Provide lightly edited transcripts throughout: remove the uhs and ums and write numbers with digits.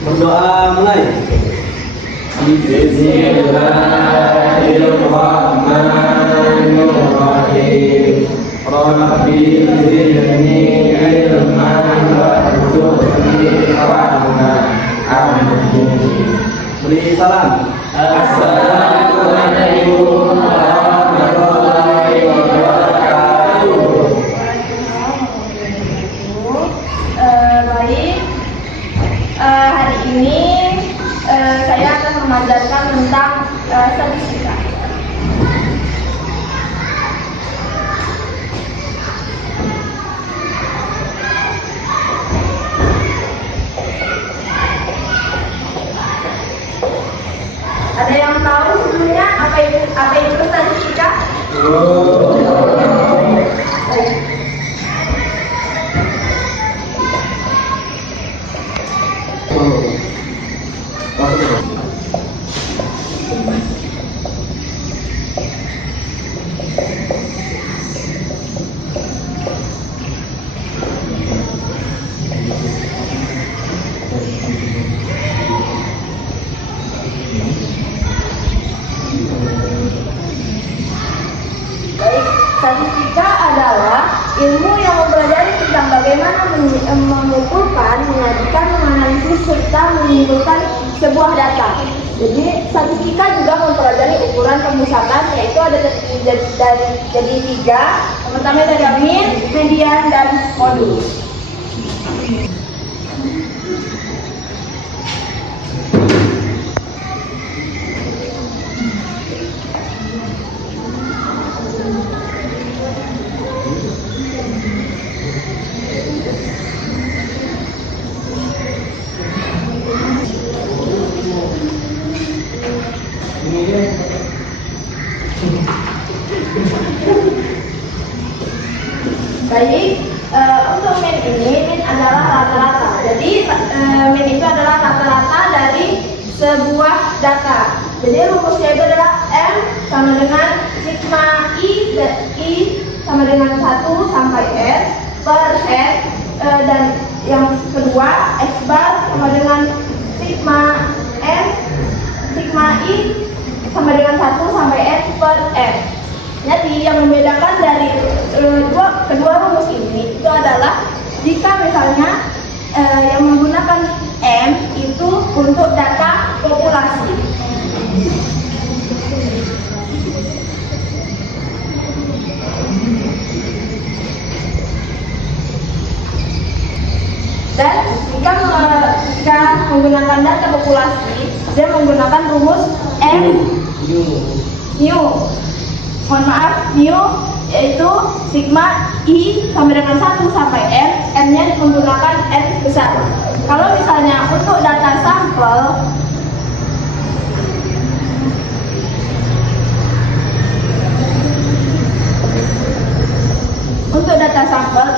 Berdoa mulai. Bismillahirrahmanirrahim. Rabbi zidni ilman warzuqni rahmah. Amin. Beri salam. Assalamualaikum warahmatullahi wabarakatuh. Baik, hari ini saya akan mengajarkan tentang statistika. Ada yang tahu sebelumnya apa itu statistika? Statistika adalah ilmu yang mempelajari tentang bagaimana mengumpulkan, mengajukan, menganalisis, serta menyimpulkan sebuah data. Jadi statistika juga mempelajari ukuran pemusatan, yaitu ada jadi tiga. Yang pertama dari mean, median, dan modulus. Baik, untuk mean ini, mean adalah rata-rata. Jadi mean itu adalah rata-rata dari sebuah data. Jadi rumusnya itu adalah M sama dengan sigma I sama dengan 1 sampai R per R, dan yang kedua X bar sama dengan sigma M sigma I sama dengan 1 sampai R per R. Jadi yang membedakan dari kedua rumus ini itu adalah jika misalnya yang menggunakan M itu untuk data populasi. Dan jika menggunakan data populasi, dia menggunakan rumus M mu. Mohon maaf, mu yaitu sigma I sama dengan 1 sampai N, N-nya menggunakan N besar. Kalau misalnya untuk data sampel,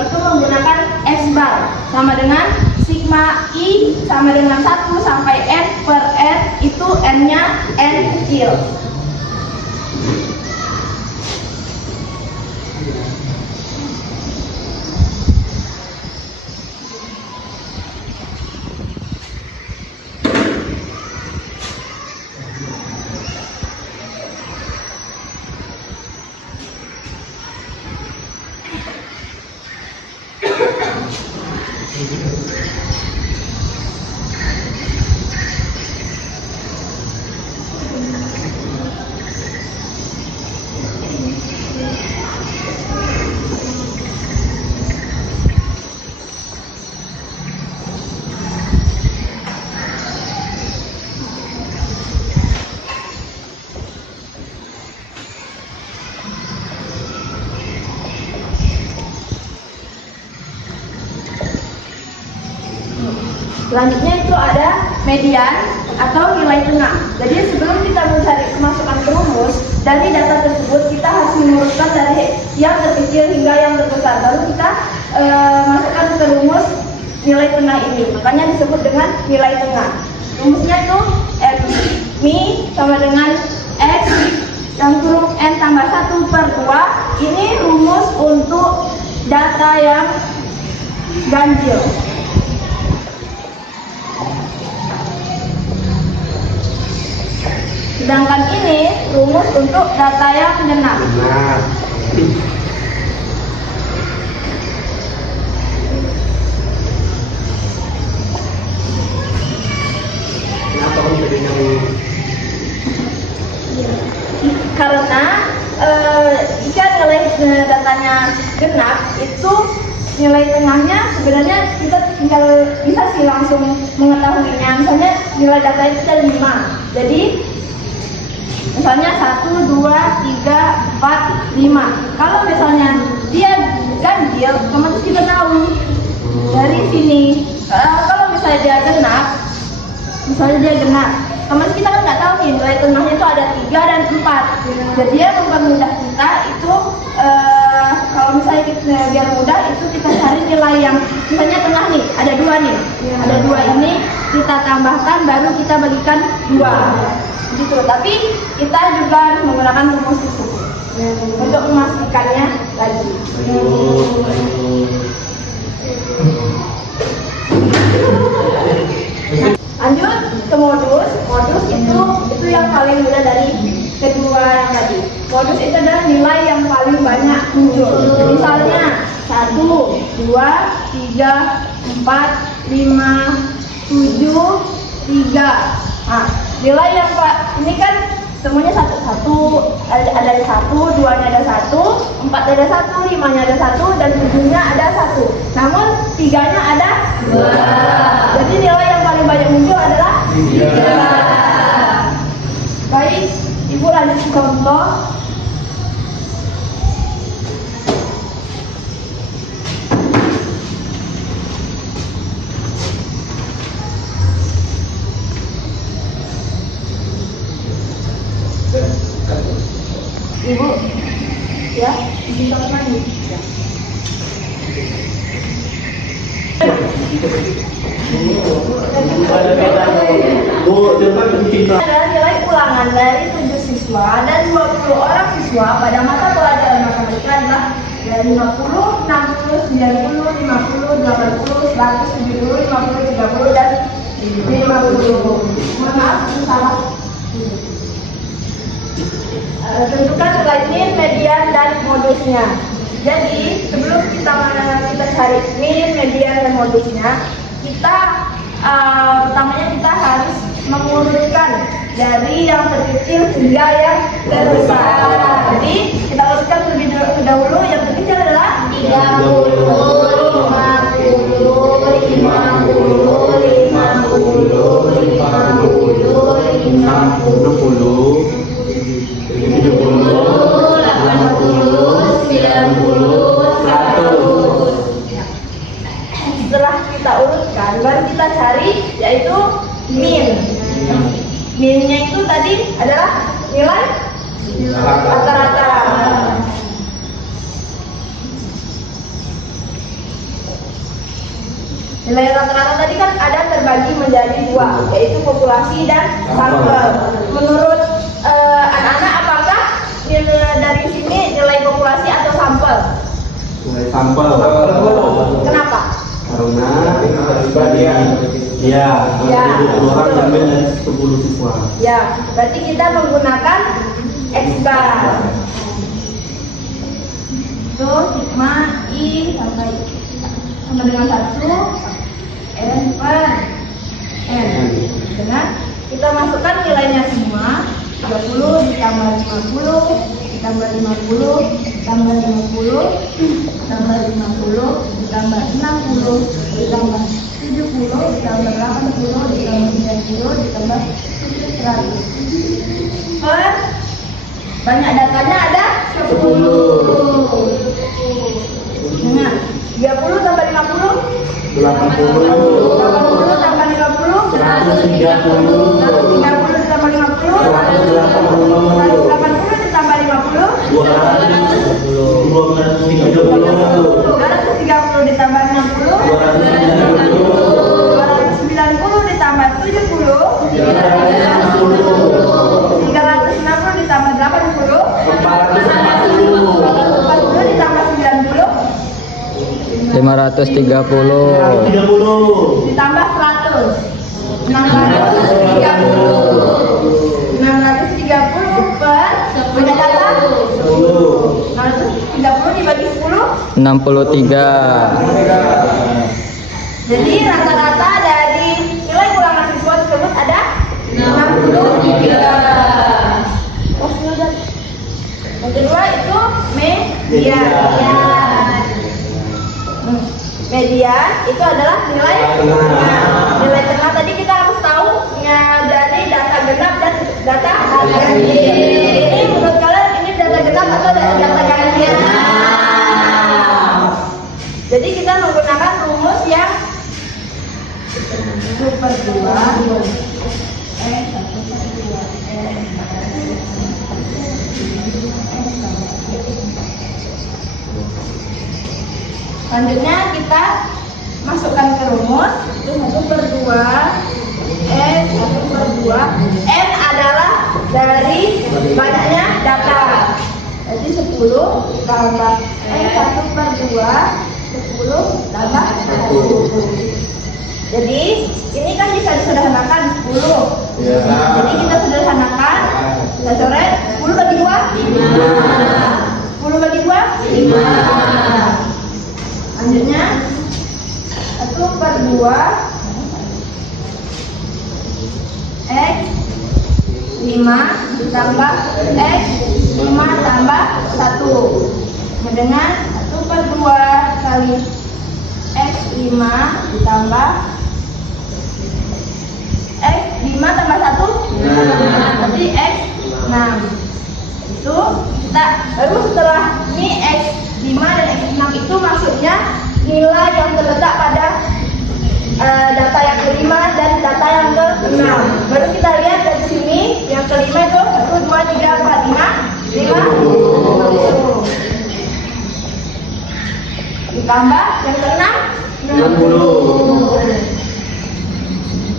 itu menggunakan X bar sama dengan sigma I sama dengan 1 sampai N per R, itu N-nya N kecil. Selanjutnya itu ada median atau nilai tengah. Jadi sebelum kita mencari masukkan ke rumus, dari data tersebut kita harus mengurutkan dari yang terkecil hingga yang terbesar. Baru kita masukkan ke rumus nilai tengah ini. Makanya disebut dengan nilai tengah. Rumusnya itu mi sama dengan X dan kurung N tambah 1 per 2. Ini rumus untuk data yang ganjil. Sedangkan ini rumus untuk data yang genap. Benar. Kenapa kamu tadi nyambung? Karena jika nilai datanya genap itu nilai tengahnya sebenarnya kita tinggal bisa sih langsung mengetahuinya. Misalnya nilai data itu ada 5. Jadi misalnya 1, 2, 3, 4, 5. Kalau misalnya dia ganjil, otomatis kita tahu dari sini. Kalau misalnya dia genap, otomatis kita kan nggak tahu nih nilai tengahnya itu ada 3 dan 4. Jadi ya mempermudah kita itu kalau misalnya kita biar mudah itu kita cari nilai yang misalnya tengah nih ada 2 nih, ada 2 ini kita tambahkan baru kita bagikan 2 gitu. Tapi kita juga harus menggunakan rumus tersebut untuk memastikannya lagi. Lanjut ke modus. Modus itu yang paling mudah dari kedua yang tadi. Modus itu adalah nilai yang paling banyak muncul. Misalnya 1, 2, 3, 4, 5, 7, 3. Nah, nilai yang ini kan semuanya satu, ada 1, 2-nya ada 1, 4 ada 1, 5-nya ada 1, dan 7-nya ada 1. Namun 3-nya ada 2. Jadi nilai yang paling banyak muncul adalah 3. Baik, Ibu lanjut contoh. Ibu, ya, di kamar mandi. Adalah nilai ulangan dari 7 siswa dan 20 orang siswa pada mata pelajaran matematika adalah dari 50, 60, 90, 50, 80, 100, 70, 50, 30, dan 50. Maaf, salah. Tentukan nilai min, median, dan modusnya. Jadi sebelum kita cari min, median, dan modusnya, pertamanya kita harus mengurutkan dari yang terkecil hingga yang terbesar. Jadi kita urutkan terlebih dahulu. Yang terkecil adalah 30, 50, 50, 60, 50, 60, 90, 100. Setelah kita urutkan, baru kita cari yaitu min. Minnya itu tadi adalah nilai rata-rata. Nilai rata-rata tadi kan ada terbagi menjadi 2, yaitu populasi dan sampel. Menurut anak-anak, apakah nilai dari sini nilai populasi atau sampel? Nilai sampel. Kenapa? Karena sebagian orang diambil dari 10 siswa. Ya, berarti kita menggunakan X bar. Itu sigma I sama dengan 1 N per N. Dengan kita masukkan nilainya semua. 30 ditambah 50 ditambah 50 ditambah 50 ditambah 50 ditambah 60 ditambah 70 ditambah 80 ditambah 90 ditambah 100 per banyak datanya ada 10. Nah, 30 tambah 50 80, 80 tambah 50 130, 130 ditambah 50 180 ditambah 50 230 ditambah 60 290 ditambah 70 360 ditambah 80 440 ditambah 90 530 ditambah 100 630 630 Jadi rata-rata dari nilai ulangan siswa tersebut ada 63. Yang kedua itu median. Median itu adalah nilai tengah. Nilai tengah tadi kita harus tahu dari data genap dan data ganjil. Ini menurut kalian ini data genap atau data ganjil? Jadi kita menggunakan rumus yang 1/2 Selanjutnya kita masukkan ke rumus itu 1/2 N adalah dari banyaknya data. Jadi 10 tambah N 1/2 10 tambah 1. Jadi ini kan bisa disederhanakan 10. Jadi kita sederhanakan. Kita coret 10 bagi 2 5. 10 bagi 2 5. Selanjutnya 1/2 X 5 ditambah X 5 tambah 1 dengan 1/2 kali X 5 ditambah X 5 tambah 1 berarti X 6. Itu kita baru setelah ini X 5 dan X 6 itu maksudnya nilai yang terletak pada data yang kelima dan data yang ke-6. Baru kita lihat dari sini yang kelima itu 1, 2, 3, 4, 5 ditambah yang ke-6 60.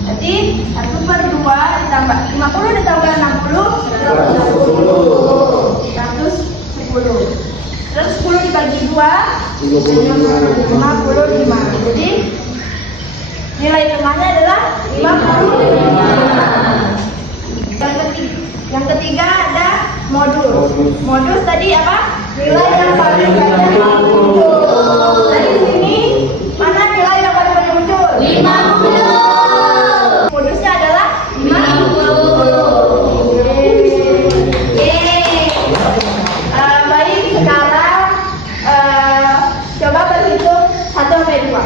Jadi 1/2 ditambah 50 ditambah 60 110. Terus 10 dibagi 2 55. Jadi nilai tengahnya adalah 55. Yang ketiga ada modus. Modus tadi apa? Nilai yang paling banyak muncul. Dari sini mana nilai yang paling banyak muncul? 50. Modusnya adalah 50. Baik, sekarang coba berhitung 1 sampai 2.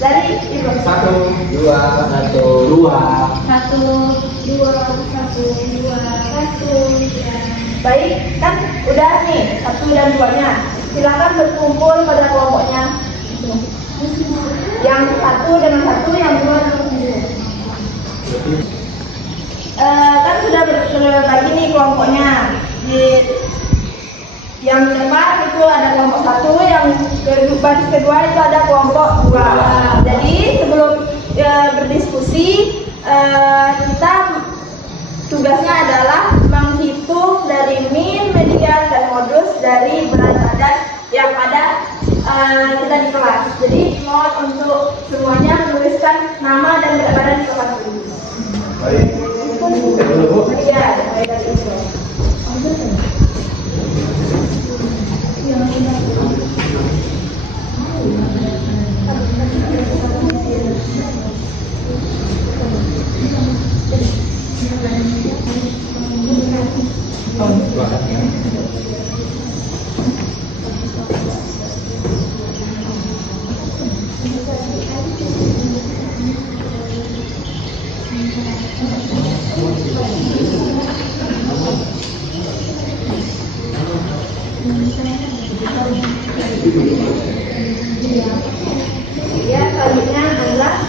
Dari Ibu. 1, 2, 1, 2. 1, 2, 1, 2, 1. Baik, kan udah nih 1 dan 2-nya. Silakan berkumpul pada kelompoknya. Yang 1 dengan 1, yang 2 dengan 2. Kan sudah berbagi nih kelompoknya. Yang depan itu ada kelompok 1, yang baris kedua itu ada kelompok 2. Jadi sebelum berdiskusi kita tugasnya adalah menghitung dari min, median, dan modus dari berat badan yang ada kita di kelas. Jadi mohon untuk semuanya menuliskan nama dan berat badan di kelas dulu. Baik. Iya, baik dari itu. Ya, selanjutnya adalah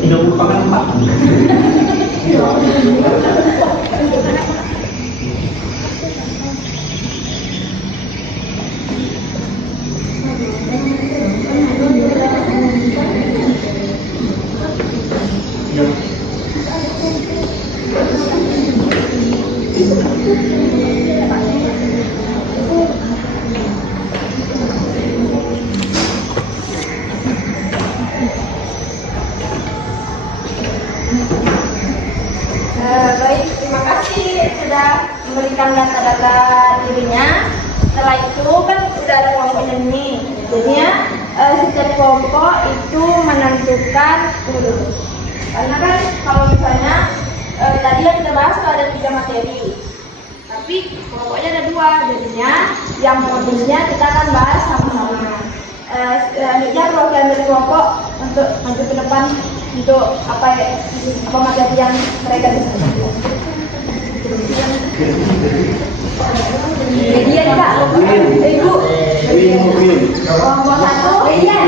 Tidak merupakan empat. Baik, terima kasih sudah memberikan data-data dirinya. Setelah itu kan sudah ada kelompoknya nih. Jadinya setiap kelompok itu menentukan karena kan kalau misalnya tadi yang kita bahas ada 3 materi, tapi kelompoknya ada 2. Jadinya yang modusnya kita akan bahas sama-sama. Selanjutnya program dari kelompok untuk maju ke depan untuk apa materi yang mereka bisa. Iya Kak, Ibu. Kelompok 1, iya.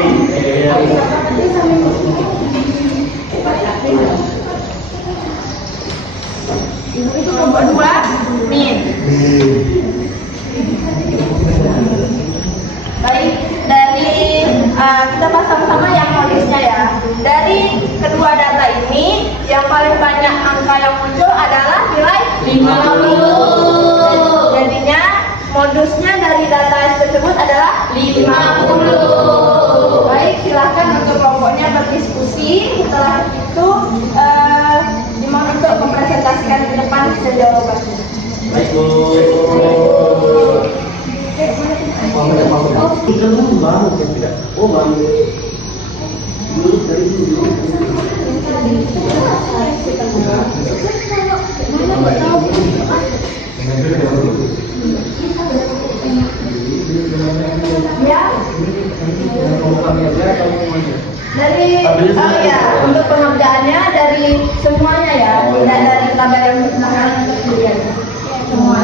Itu kelompok 2, Min. Baik, dari kita bahas sama-sama yang modusnya ya. Dari kedua data ini, yang paling banyak angka yang muncul adalah nilai 50. Jadinya modusnya dari data tersebut adalah 50. Baik, silakan untuk kelompoknya berdiskusi. Setelah itu dimohon untuk mempresentasikan ke depan hasil jawabannya. Baik, Bu. Baru tidak. Oh, baru. Dulu dari dulu. Ya. Dari ya untuk pengerjaannya dari semuanya ya, tidak dari tabel yang belakang kemudian semua.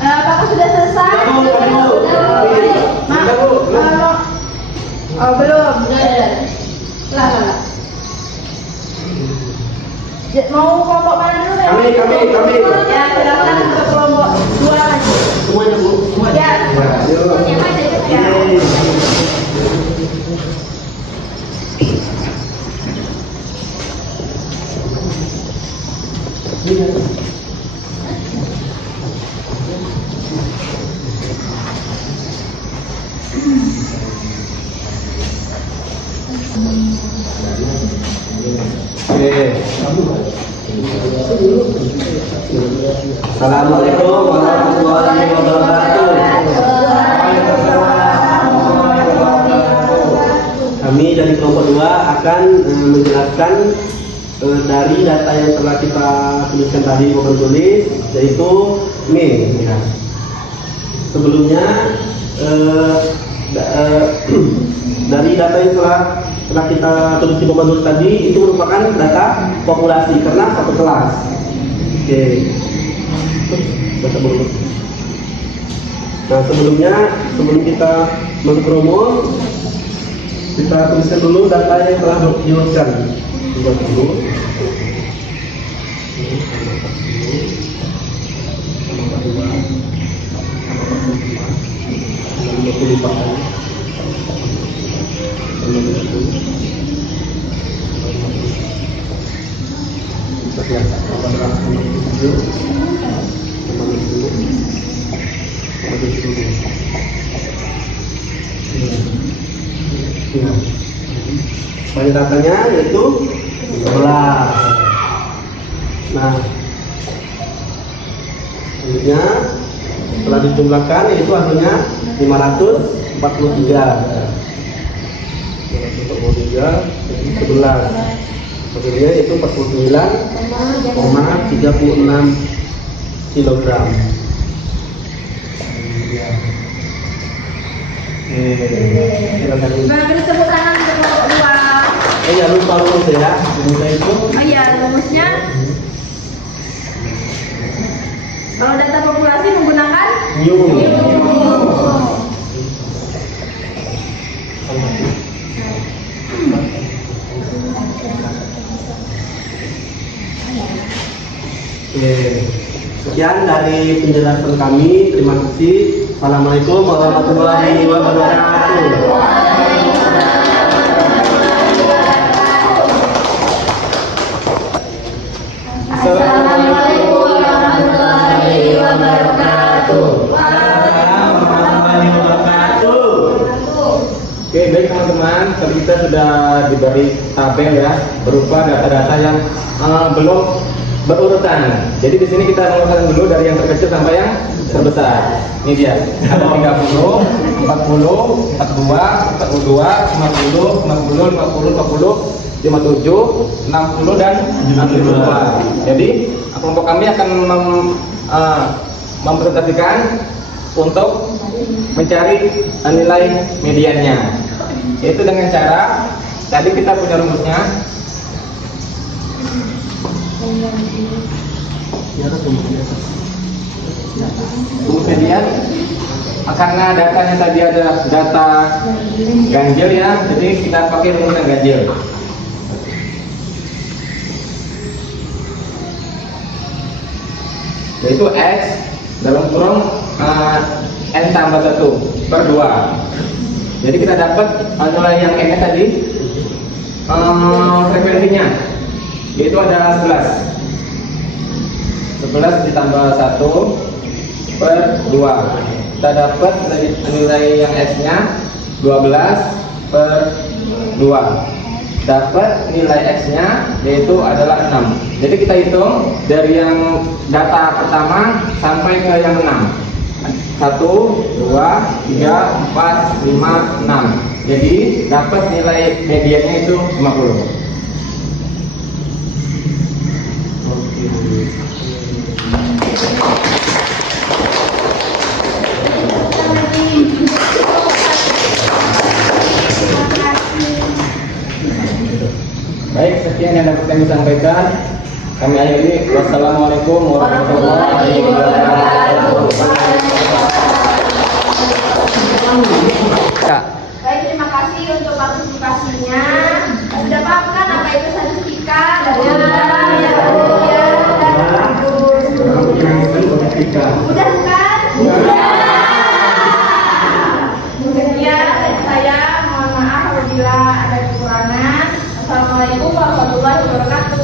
Apakah sudah selesai? Oh belum. Lah. Mau kelompok mana dulu? Kami. Ya silakan untuk kelompok 2 lagi. Semuanya Bu. Ya. Ya. Assalamualaikum warahmatullahi wabarakatuh. Kami dari kelompok 2 akan menjelaskan dari data yang telah kita tuliskan tadi maupun tulis, yaitu ini. Ya. Sebelumnya dari data yang telah kita tulis di pembantu tadi itu merupakan data populasi karena satu kelas. Oke. Nah sebelum kita masuk rumus, kita tuliskan dulu data yang telah diurutkan. Buat dulu. Pada datanya yaitu 11. Nah, selanjutnya setelah dijumlahkan yaitu hasilnya 543. 11. Hasilnya itu 49,36 kilogram. Beri tepuk tangan untuk kelompok 2. Jangan lupa rumus ya. Rumusnya itu. Oh iya, rumusnya. Kalau data populasi menggunakan New. Sekian dari penjelasan kami. Terima kasih. Assalamualaikum warahmatullahi wabarakatuh. Assalamualaikum warahmatullahi wabarakatuh. Oke, baik teman-teman, tadi kita sudah diberi tabel ya berupa data-data yang belum berurutan. Jadi di sini kita mengurutkan dulu dari yang terkecil sampai yang terbesar. Ini dia. Ada 30, 40, 42, 42, 50, 50, 50, 40, 57, 60 dan 62. Jadi kelompok kami akan mempresentasikan untuk mencari nilai mediannya, yaitu dengan cara tadi kita punya rumusnya. Rumus median karena datanya tadi ada data ganjil ya, jadi kita pakai rumus yang ganjil. yaitu X dalam kurung N tambah 1/2. Jadi kita dapat nilai yang N nya tadi, frekuensinya yaitu adalah 11 ditambah 1/2. Kita dapat nilai yang X nya 12/2. Dapat nilai X nya yaitu adalah 6. Jadi kita hitung dari yang data pertama sampai ke yang 6. 1, 2, 3, 4, 5, 6. Jadi dapat nilai mediannya itu 50. Baik, sekian yang dapat kami sampaikan. Kami akhiri. Wassalamualaikum warahmatullahi wabarakatuh. Ya. Baik, terima kasih untuk partisipasinya. Sudah paham kan apa itu statistika dan udah kan? Sekian dari saya, mohon maaf apabila ada kekurangan. Assalamualaikum warahmatullahi wabarakatuh.